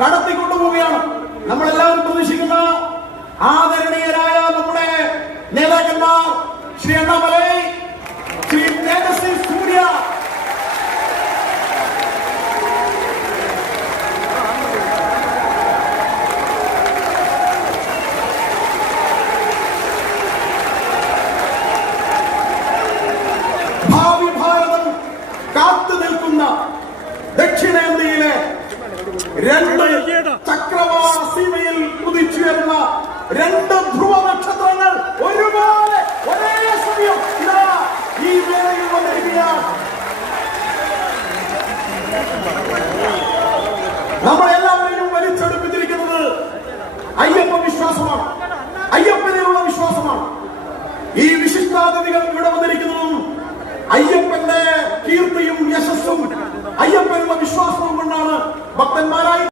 കടത്തിക്കൊണ്ടുപോവുകയാണ്. നമ്മളെല്ലാവരും പ്രതീക്ഷിക്കുന്ന ആദരണീയരായ നമ്മുടെ നേതാക്കന്മാർ ശ്രീ അണ്ണാമലൈ, ശ്രീ തേജസ്വി സൂര്യ, ഭാവി ഭാരതം കാത്തു നിൽക്കുന്ന ദക്ഷിണേന്ത്യയിലെ രണ്ട് ചക്രവാള സീമയിൽ കുതിച്ചുയർന്ന രണ്ട് ധ്രുവ നക്ഷത്രങ്ങൾ ഒരുപോലെ ഒരേ സമയം ഇതാ ഈ വേളയിൽ വന്നിരിക്കുകയാണ്. നമ്മളെല്ലാവരെയും വലിച്ചെടുപ്പിച്ചിരിക്കുന്നത് അയ്യപ്പ വിശ്വാസമാണ്, അയ്യപ്പനിലുള്ള വിശ്വാസമാണ്. ഈ വിശിഷ്ടാതിഥികൾ ഇവിടെ വന്നിരിക്കുന്നതും അയ്യപ്പന്റെ കീർത്തിയും യശസ്സും അയ്യപ്പനുള്ള വിശ്വാസവും കൊണ്ടാണ്. ഭക്തന്മാരായി